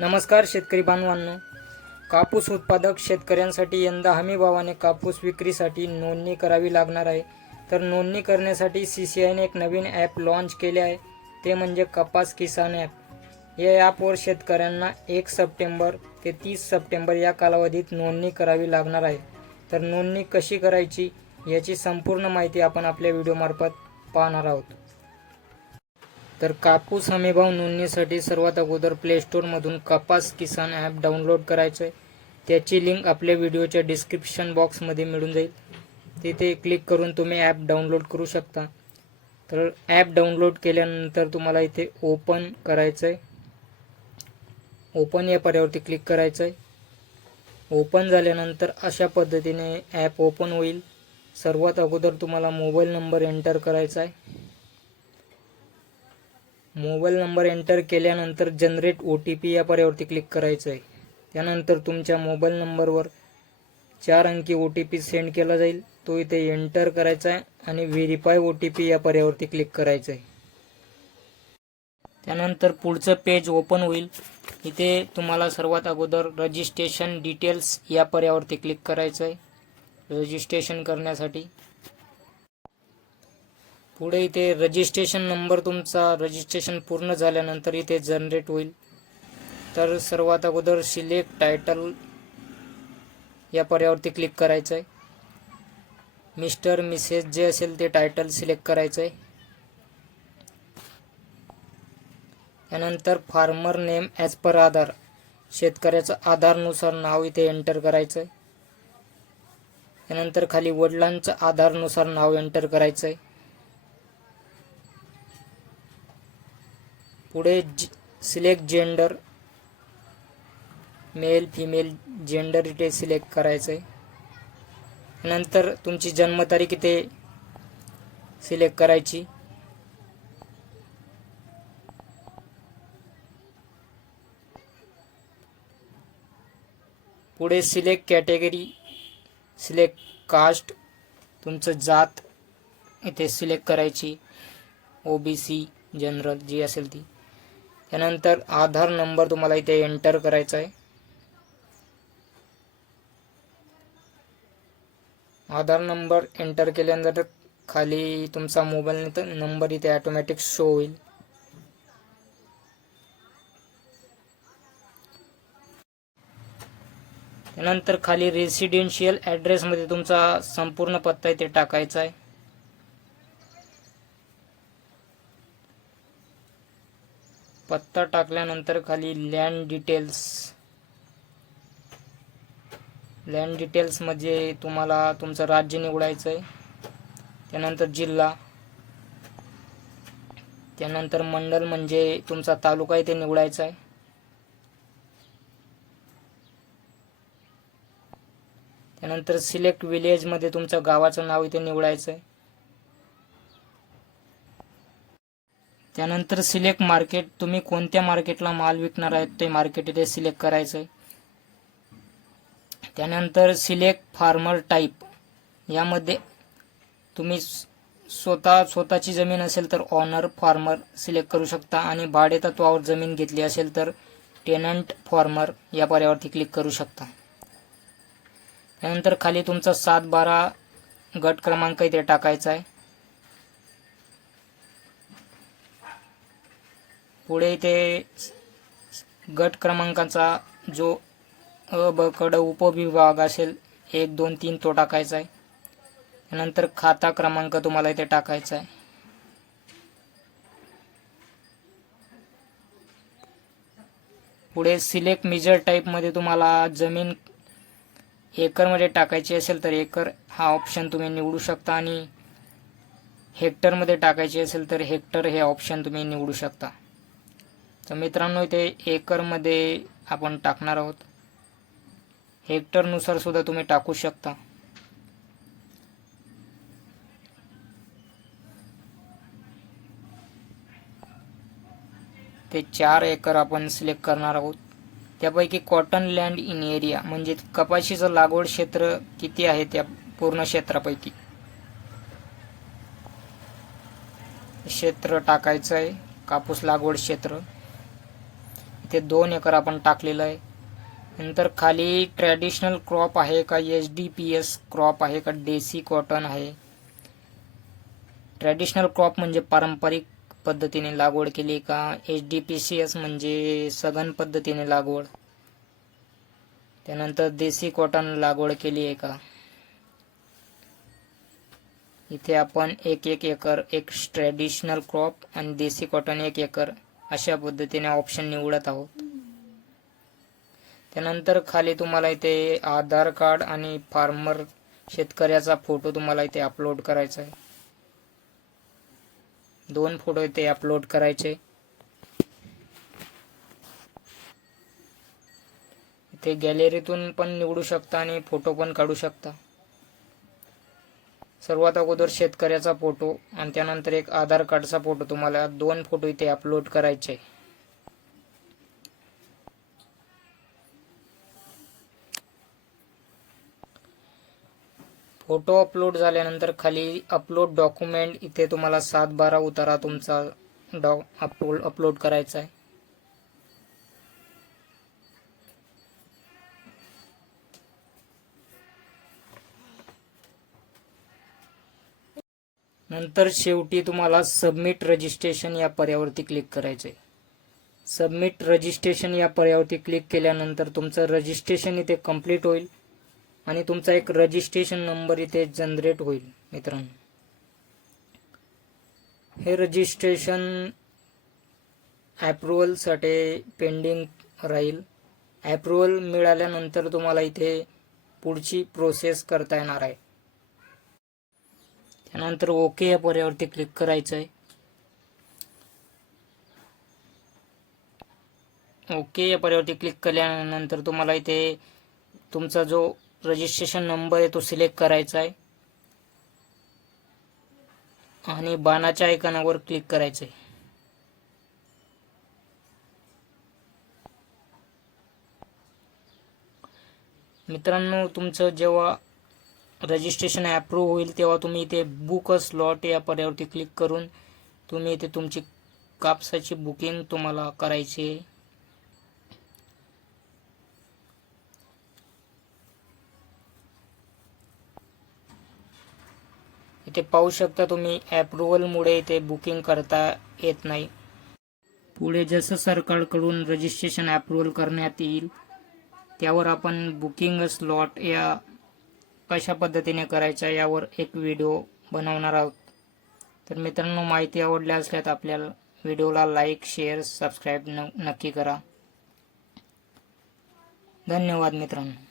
नमस्कार शेतकरी बांधवांनो. कापूस उत्पादक शेतकऱ्यांसाठी यंदा हमी भावाने कापूस विक्रीसाठी नोंदणी करावी लागणार आहे. तर नोंदणी करण्यासाठी सी सी आयने एक नवीन ॲप लॉन्च केले आहे. ते म्हणजे कपास किसान ॲप. या ॲपवर शेतकऱ्यांना एक सप्टेंबर ते तीस सप्टेंबर या कालावधीत नोंदणी करावी लागणार आहे. तर नोंदणी कशी करायची याची संपूर्ण माहिती आपण आपल्या व्हिडिओमार्फत पाहणार आहोत. तर कापूस हमीभाव नोंदणीसाठी सर्वात अगोदर प्ले स्टोअरमधून कपास किसान ॲप डाउनलोड करायचं आहे त्याची लिंक आपल्या व्हिडिओच्या डिस्क्रिप्शन बॉक्समध्ये मिळून जाईल. तिथे क्लिक करून तुम्ही ॲप डाउनलोड करू शकता. तर ॲप डाउनलोड केल्यानंतर तुम्हाला इथे ओपन करायचं आहे ओपन या पर्यावरती क्लिक करायचं आहे ओपन झाल्यानंतर अशा पद्धतीने ॲप ओपन होईल. सर्वात अगोदर तुम्हाला मोबाईल नंबर एंटर करायचा आहे मोबाईल नंबर एंटर केल्यानंतर जनरेट ओ टी पी या पर्यावरती क्लिक करायचं आहे त्यानंतर तुमच्या मोबाईल नंबरवर चार अंकी ओ टी पी सेंड केला जाईल. तो इथे एंटर करायचा आहे आणि व्हेरीफाय ओ टी पी या पर्यावरती क्लिक करायचं आहे त्यानंतर पुढचं पेज ओपन होईल. इथे तुम्हाला सर्वात अगोदर रजिस्ट्रेशन डिटेल्स या पर्यावरती क्लिक करायचं आहे रजिस्ट्रेशन करण्यासाठी. पुढे इथे रजिस्ट्रेशन नंबर तुमचा रजिस्ट्रेशन पूर्ण झाल्यानंतर इथे जनरेट होईल. तर सर्वात अगोदर सिलेक्ट टायटल या पर्यावरती क्लिक करायचं आहे मिस्टर मिसेस जे असेल ते टायटल सिलेक्ट करायचं आहे त्यानंतर farmer name as per Aadhaar. शेतकऱ्याचं आधारनुसार नाव इथे एंटर करायचं आहे त्यानंतर खाली वडिलांचं आधारनुसार नाव एंटर करायचं आहे पुढे select gender male female gender इथे सिलेक्ट करायचं आहे नंतर तुमची जन्मतारीख इथे सिलेक्ट करायची. पुढे सिलेक्ट कॅटेगरी सिलेक्ट कास्ट तुमचं जात इथे सिलेक्ट करायची. ओ बी सी जनरल जी असेल ती. त्यानंतर आधार नंबर तुम्हाला इथे एंटर करायचा आहे. आधार नंबर एंटर केल्यानंतर खाली तुमचा मोबाईल नंबर इथे ॲटोमॅटिक शो होईल. त्यानंतर खाली रेसिडेन्शियल ॲड्रेसमध्ये तुमचा संपूर्ण पत्ता इथे टाकायचा आहे. पत्ता टाकल्यानंतर खाली लँड डिटेल्स लँड डिटेल्समध्ये तुम्हाला तुमचं राज्य निवडायचं आहे त्यानंतर जिल्हा. त्यानंतर मंडल म्हणजे तुमचा तालुका इथे निवडायचा आहे त्यानंतर सिलेक्ट विलेजमध्ये तुमच्या गावाचं नाव इथे निवडायचं आहे त्यानंतर सिलेक्ट मार्केट तुम्ही कोणत्या मार्केटला माल विकणार आहेत ते मार्केट इथे सिलेक्ट करायचं आहे त्यानंतर सिलेक्ट फार्मर टाईप यामध्ये तुम्ही स्वतः स्वतःची जमीन असेल तर ऑनर फार्मर सिलेक्ट करू शकता आणि भाडेतत्वावर जमीन घेतली असेल तर टेनंट फार्मर या पर्यावरती क्लिक करू शकता. त्यानंतर खाली तुमचा सात बारा गट क्रमांक इथे टाकायचा आहे. पुढे इथे गट क्रमांकाचा जो अ ब कड उपविभाग असेल एक दोन तीन तो टाकायचा आहे. त्यानंतर खाता क्रमांक तुम्हाला इथे टाकायचा आहे. पुढे सिलेक्ट मेजर टाईपमध्ये तुम्हाला जमीन एकरमध्ये टाकायची असेल तर एकर हा ऑप्शन तुम्ही निवडू शकता. आणि हेक्टरमध्ये टाकायची असेल तर हेक्टर हे ऑप्शन तुम्ही निवडू शकता. तर मित्रांनो इथे एकरमध्ये आपण टाकणार आहोत. हेक्टरनुसार सुद्धा तुम्ही टाकू शकता. ते चार एकर आपण सिलेक्ट करणार आहोत. त्यापैकी कॉटन लँड इन एरिया म्हणजे कपाशीचं लागवड क्षेत्र किती आहे त्या पूर्ण क्षेत्रापैकी? क्षेत्र टाकायचं आहे कापूस लागवड क्षेत्र. इथे दोन एकर आपण टाकलेलं आहे. नंतर खाली ट्रॅडिशनल क्रॉप आहे का H D P S crop आहे का देसी कॉटन आहे. ट्रॅडिशनल क्रॉप म्हणजे पारंपरिक पद्धतीने लागवड केली का? H D P C S म्हणजे सघन पद्धतीने लागवड. त्यानंतर देसी कॉटन लागवड केली आहे का? इथे आपण एक एक एकर, एक ट्रॅडिशनल क्रॉप आणि देसी कॉटन एक एकर. अशा पद्धतीने ऑप्शन निवडत आहोत. त्यानंतर खाली तुम्हाला इथे आधार कार्ड आणि फार्मर शेतकऱ्याचा फोटो तुम्हाला इथे अपलोड करायचा आहे. दोन फोटो इथे अपलोड करायचे. इथे गॅलरीतून पण निवडू शकता आणि फोटो पण काढू शकता. सर्वात अगोदर शेतकऱ्याचा फोटो आणि त्यानंतर एक आधार कार्डचा फोटो. तुम्हाला दोन फोटो इथे अपलोड करायचे. फोटो अपलोड झाल्यानंतर खाली अपलोड डॉक्युमेंट इथे तुम्हाला सात बारा उतारा तुमचा डॉ अपलोड अपलोड करायचा आहे. नंतर शेवटी तुम्हाला सबमिट रजिस्ट्रेशन या पर्यावरती क्लिक करायचं आहे सबमिट रजिस्ट्रेशन या पर्यावरती क्लिक केल्यानंतर तुमचं रजिस्ट्रेशन इथे कंप्लीट होईल आणि तुमचा एक रजिस्ट्रेशन नंबर इथे जनरेट होईल मित्रांनो. हे रजिस्ट्रेशन ॲप्रुव्हलसाठी पेंडिंग राहील. ॲप्रुव्हल मिळाल्यानंतर तुम्हाला इथे पुढची प्रोसेस करता येणार आहे. त्यानंतर ओके या पर्यावरती क्लिक करायचं आहे ओके या पर्यावरती क्लिक केल्यानंतर तुम्हाला इथे तुमचा जो रजिस्ट्रेशन नंबर आहे तो सिलेक्ट करायचा आहे आणि बाणाच्या आयकॉनावर क्लिक करायचं आहे मित्रांनो तुमचं जेव्हा रजिस्ट्रेशन ॲप्रूव्ह होईल तेव्हा तुम्ही इथे बुक अ स्लॉट या पर्यावरती क्लिक करून तुम्ही इथे तुमची कापसाची बुकिंग तुम्हाला करायची आहे. इथे पाहू शकता तुम्ही ॲप्रुव्हलमुळे इथे बुकिंग करता येत नाही. पुढे जसं सरकारकडून रजिस्ट्रेशन ॲप्रुव्हल करण्यात येईल त्यावर आपण बुकिंग स्लॉट या कशा पद्धतीने करायचा यावर एक व्हिडिओ बनवणार आहोत. तर मित्रांनो माहिती आवडली असल्यात आपल्याला व्हिडिओला लाईक शेअर सबस्क्राईब न नक्की करा. धन्यवाद मित्रांनो.